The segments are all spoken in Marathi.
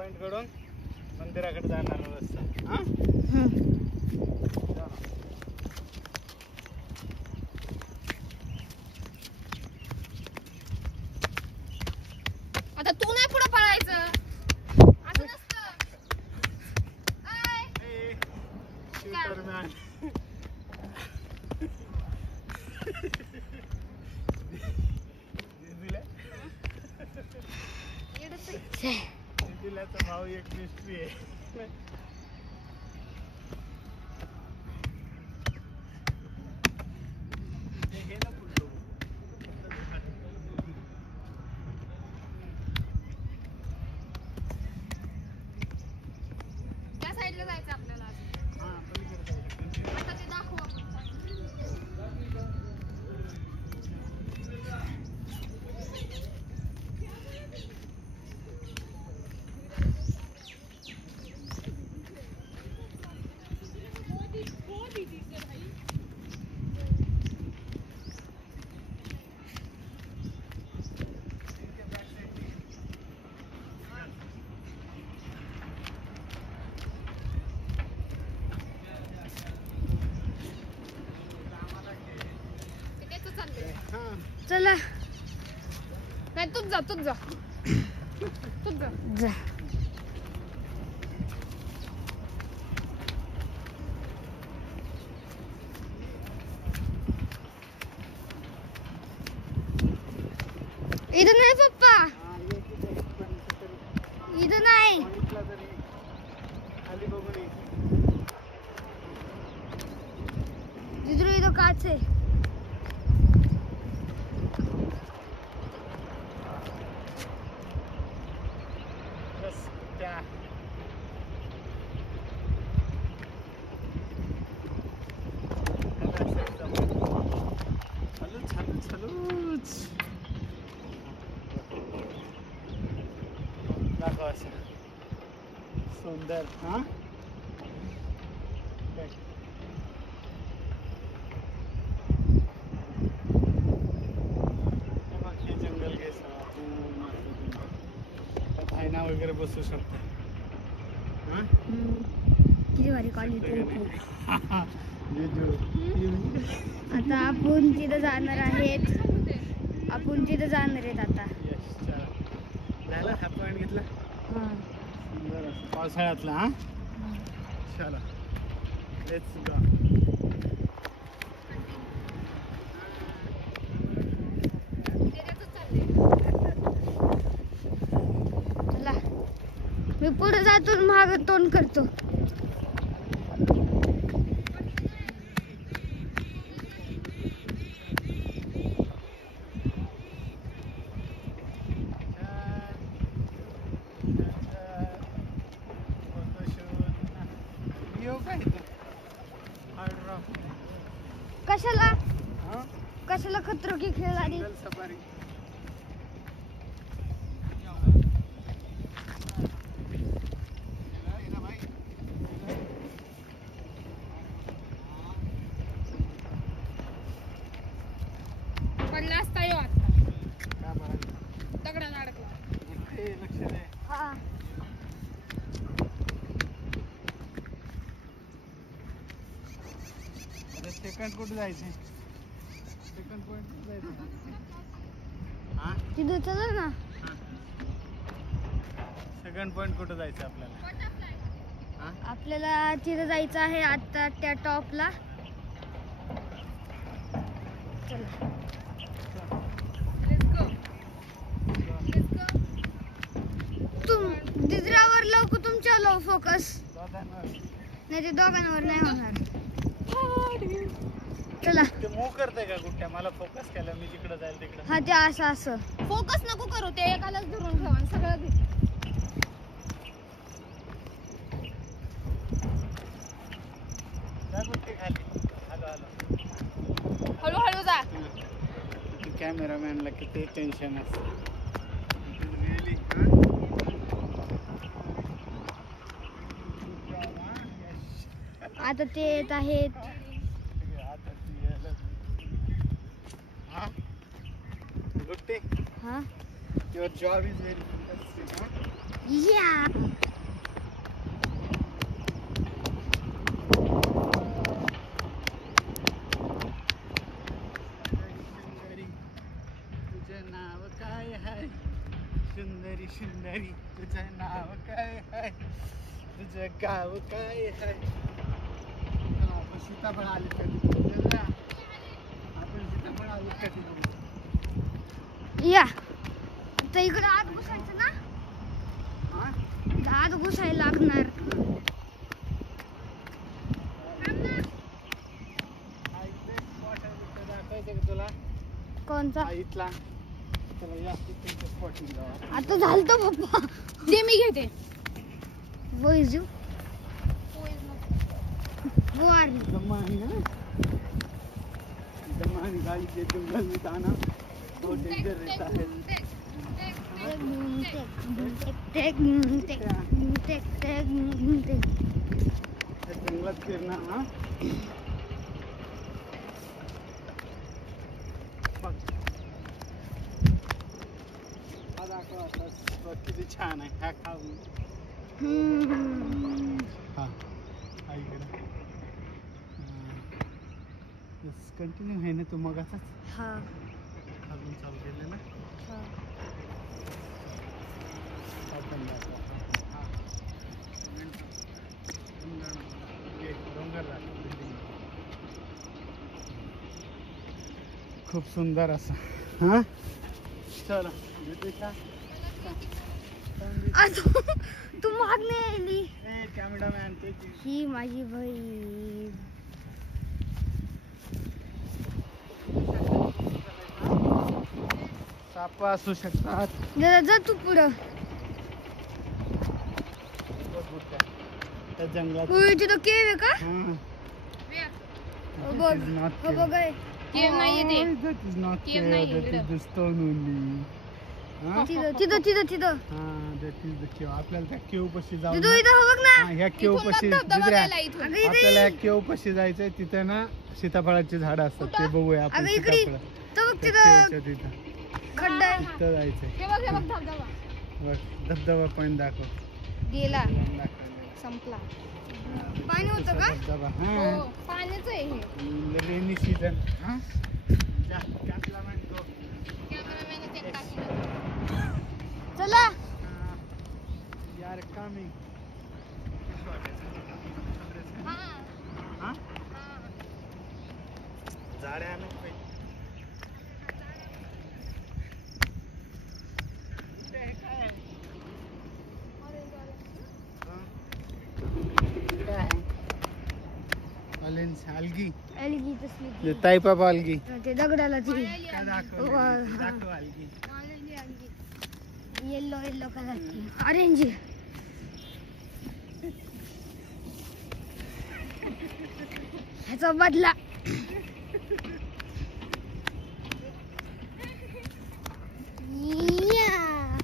पॉइंट कडून मंदिराकडे जाणारा रस्ता. आता तू नाही पुढे पळायचं, असं नसतं. शूटरमॅन. दिलाचा भाव एक मिस्ट्री आहे. त्या साईडला जायचं आपल्याला. आता ते दाखव. चला नाही तूच जा, तूच जा, तूच जा. जा. इथं नाही पप्पा, इथं नाही. तिथं इथं काच आहे. सुंदर. हा जंगल घे खायना वगैरे बसू शकतो. किती भारी क्वालिटी. आता आपण तिथं जाणार आहेत. आपण तिथं जाणार आहेत आता. झाला हा पॉइंट घेतला. पावसाळ्यातला. हा चला लेट्स गो. चला मी पुढे जातो, मागं तोंड करतो. कशाला कशाला खतरो की खेळ आणि सफारी. पडला असता यो आता दगडाला अडकला. लक्ष दे. हा सेकंड कुठे जायचं? सेकंड पॉइंट कुठे जायचं? हा तिथं चला ना. सेकंड पॉइंट कुठे जायचं आपल्याला? आपल्याला तिथं जायचं आहे आता त्या टॉपला. चला तुम दिदरावर लवकर तुमच्या लो फोकस नाही, ते दोघांवर नाही होणार. चला ते मूव करते का गुट्ट्या? मला फोकस केला मी जिकडे जाईल तिकडे. हा ते असं असं फोकस नको करू, ते एकालाच धरून ठेवा आणि सगळं घे. जा गुट्टी खाली. हॅलो हळूहळू जा. कॅमेरामॅनला किती टेन्शन असतं. आता ते येत आहेत. गुट्टी, हा your job is very interesting. या सुंदरी तुझं नाव काय आहे सुंदरी सुंदरी तुझं नाव काय आहे तुझं गाव काय आहे आपण सीताफळ आले कधी आपण सीताफळ आले कधी या तर इकडे आत घुसायचं ना हा आत घुसायला लागणार हा इथे स्पॉट आहे तिथं दाखवायचं का तुला कोणचा हा इथला चला या तिथे स्पॉटिंग जाऊ आता झालं पप्पा ते मी घेते वैजू वारली दमानी है दमानी गाड़ी के जंगल में जाना बहुत डेंजर रहता है जंगलात फिरना हाँ बघ. हा दाखव आता बघ किती छान आहे हा खाऊन हा हा इकडे कंटिन्यू आहे ना तू मग असंच हा अजून चालू केलं ना आपण दाखव. हा. डोंगर दाखव, building. खूप सुंदर असं हा चला भेटू का तू मागणे आली ए कॅमेरामॅन ते ही माझी बहीण साप असू शकतात जरा जा तू पुढं त्या जंगलात होय तिथं केव आहे का हा. बघ That is not हो बघ आहे. केव नाहीये ते. Oh, that is not Cave cave, नाहीये that इकडं. is the stone only. हा? तिथं तिथं तिथं तिथं हा, that is the cave. आपल्याला त्या केव पशी जाऊ तिथं इथं हो बघ ना ह्या केव इथून पशी बघ धबधबा दुसऱ्या गेला इथून. अगं इथे आपल्याला ह्या केव पशी जायचंय तिथे ना सीताफळाची झाडं असतात ते बघूया आपण अगं इकडे सीताफळ तर बघ त्या तिथं केवच्या तिथं खड्डा आहे तिथं जायचंय हे बघ धबधबा बघ धबधबा पॉईंट दाखव गेला दाखव. संपला पाणी होतं का धबधबा हो हा पाण्याच आहे हे रेनी सीझन हा त्यातला म्हणतो कॅमेरामॅन ते टाकलं. चला यार कमिंग हा हा हा झाडे आणून पाहिजे अलगी अलगी तसली टाइप ऑफ अलगी ते दगडाला ती काय दाखव वा, दाखव अलगी येल्लो येल्लो कलरची ऑरेंज ह्याचा बदला या.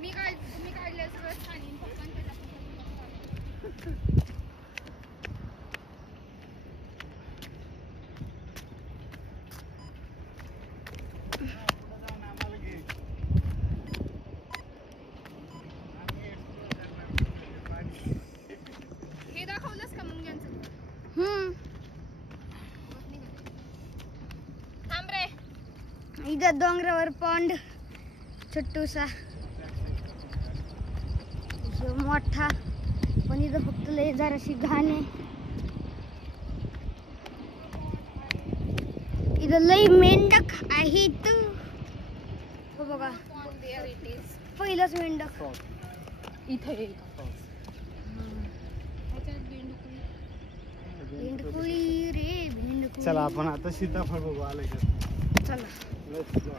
मी काढलं सगळं छान पप्पांकडे हे दाखवलंस का मुंग्यांचं थांब रे इथं डोंगरावर पॉन्ड छोटूसा ह्यो मोठा पण इथं फक्त लय जराशी घाण आहे इथं लय मेंढक आहेत हो बघा There it is. पहिलंच मेंढक इथे ह्याच्यात बेंडुकुळी. भेंडकुळी रे भेंडकुळी चला आपण आता सीताफळ बघू आलंय का चला Let's go.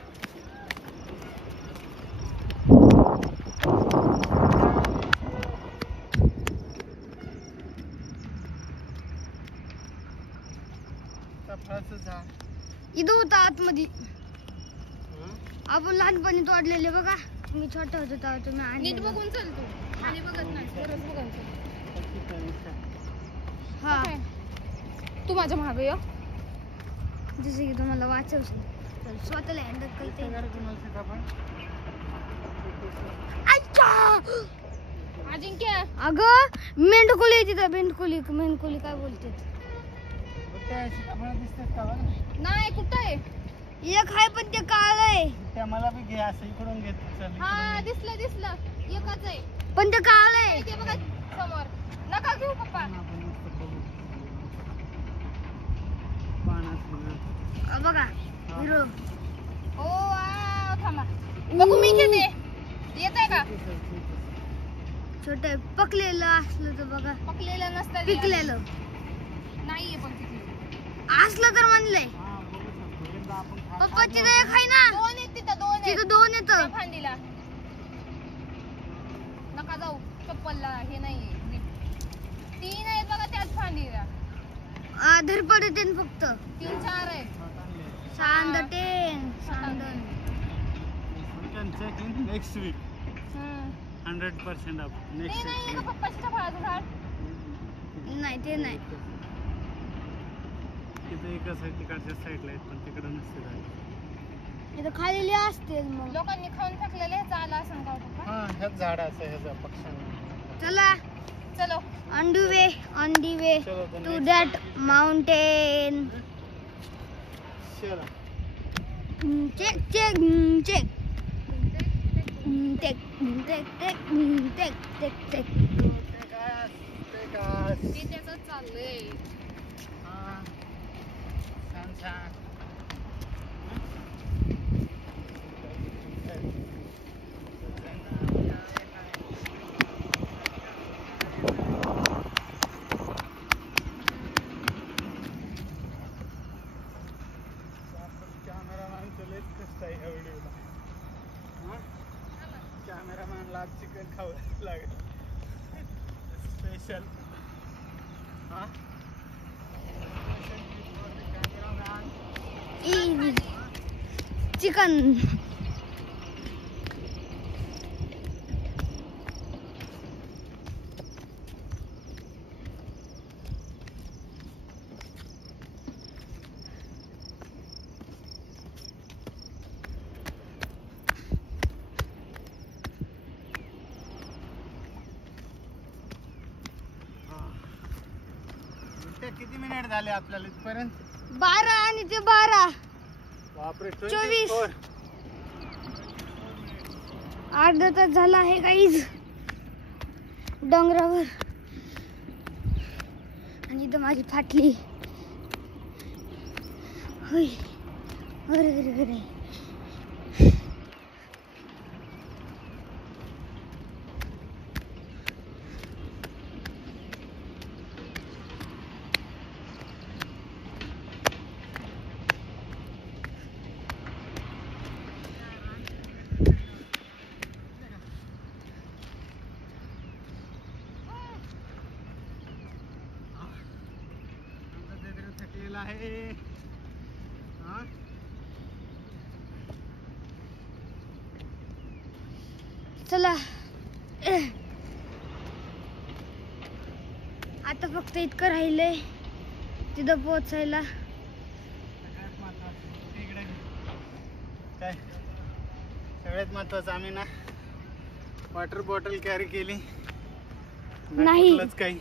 सीताफळाचं झाड इथं होता आतमध्ये हं? आपण लहानपणी तोडलेले बघा मी छोटा होतो तेव्हा तुम्ही नीट आणलेलं. बघून चल तू खाली बघत नाही खरंच बघून चल. हा काय? तू माझ्या मागे ये. जसं की तुम्हाला वाचवशील तर स्वतःला हँडल करते सीताफळ आई अजिंक्य अगं मेंढकोली आहे तिथं. मेंढकोली काय बोलते? त्या सीताफळ दिसतात का बरं? नाही कुठं आहे? एक आहे पण ते काळ आहे. त्या मला बी घे, असं इकडून घेत चल. हा दिसलं एकच आहे. पण ते काळ आहे. ते बघा समोर. नका घेऊ पप्पा. आपण मस्त बघू. पाण्यात बघा हिरो. ओ वाव, थांबा बघू मी घेते. येत आहे का? छोटे पकलेलं असलं तर बघा. पकलेलं नसतं. पिकलेलं नाहीये पण तिथे. असलं तर म्हणलंय. पप्पाची एक आहे ना. दोन आहेत तिथं दोन येत. त्या फांदीला नका जाऊ. चप्पलला हे नाहीये grip. 3 आहेत बघा त्याच फांदीला. धरपड येते फक्त. 3-4 आहेत. सांदटेन. Next week 100% up. ते नेक्स्ट नाहीये का पप्पाच्या फळाचं झाड? नाही ते नाही. तिथे एकच आहे, तिकडच्या साईडला आहेत पण तिकडे नसते झाड. इथं खालेली असते मग. लोकांनी खाऊन टाकलेले ह्याचं आलं असं का पप्पा? हा ह्याच झाड असं ह्याचा पक्ष्यांना. चला चलो on the way चलो तर to next. that mountain. चला. Check. Take. ते त्याचं चाललंय. हा. छान. कॅमेरामॅन चलेच कष्ट आहे ह्या व्हिडिओला. कॅमेरामॅनला आज चिकन खावं लागेल स्पेशल. हा चिकन. किती मिनिट झाले आपल्याला इथपर्यंत? 12 आणि ते 12. बापरे 24. 24. अर्धा तास झाला आहे गाईज डोंगरावर. आणि इथं माझी फाटली. होय अरे. थकलेला आहे. हा चला आता फक्त इतकं राहिलंय तिथं पोहोचायला. सगळ्यात महत्वाचं इकडे काय सगळ्यात महत्वाचं आम्ही ना वॉटर बॉटल कॅरी केली नाही. कुठलंच काही.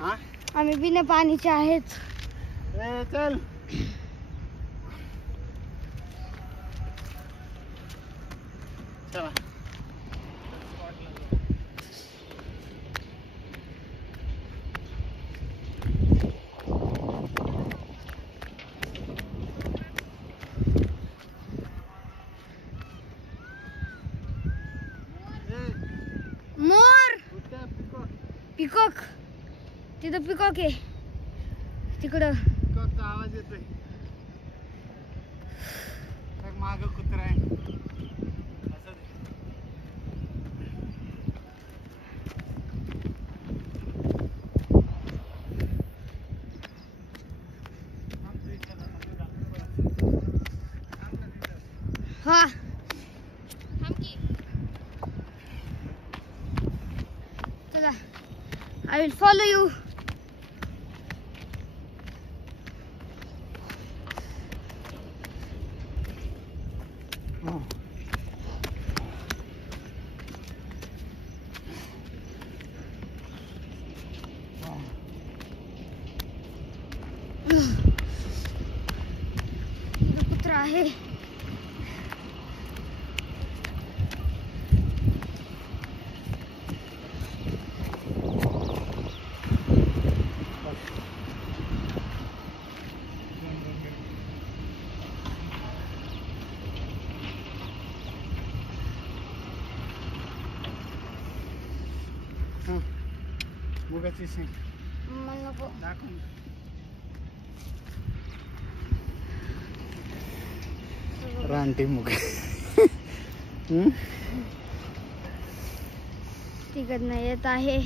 हा आम्ही बिना पाणीचे आहेत. ए चल चला. मोर. पिकॉक. पिकॉक. तिथं पिकॉक आहे तिकडं. पिकॉकचा आवाज येतोय. माग कुत्रा आहे. असं दे. हा थांब की. चला I will follow you. हं. मुगाची शेंग मला नको. दाखव. रानटी मुग. हं? तिकडनं येत आहे.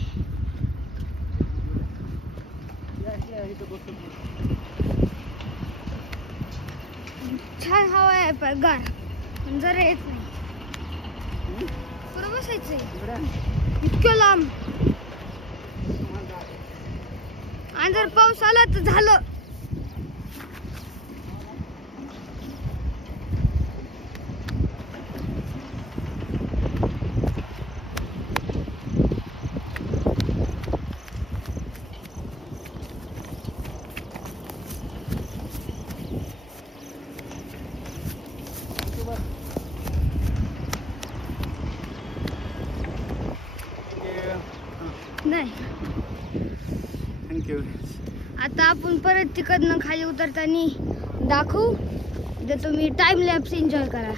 छान हवा आहे पण गार, पण जरा येत नाही. पुढं बसायचंय इतकं लांब. आणि जर पाऊस आला तर झालं. नाही. थँक्यू. आता आपण परत तिकडनं खाली उतरताना दाखवू, तर तुम्ही टाइम लॅप्स एन्जॉय करा.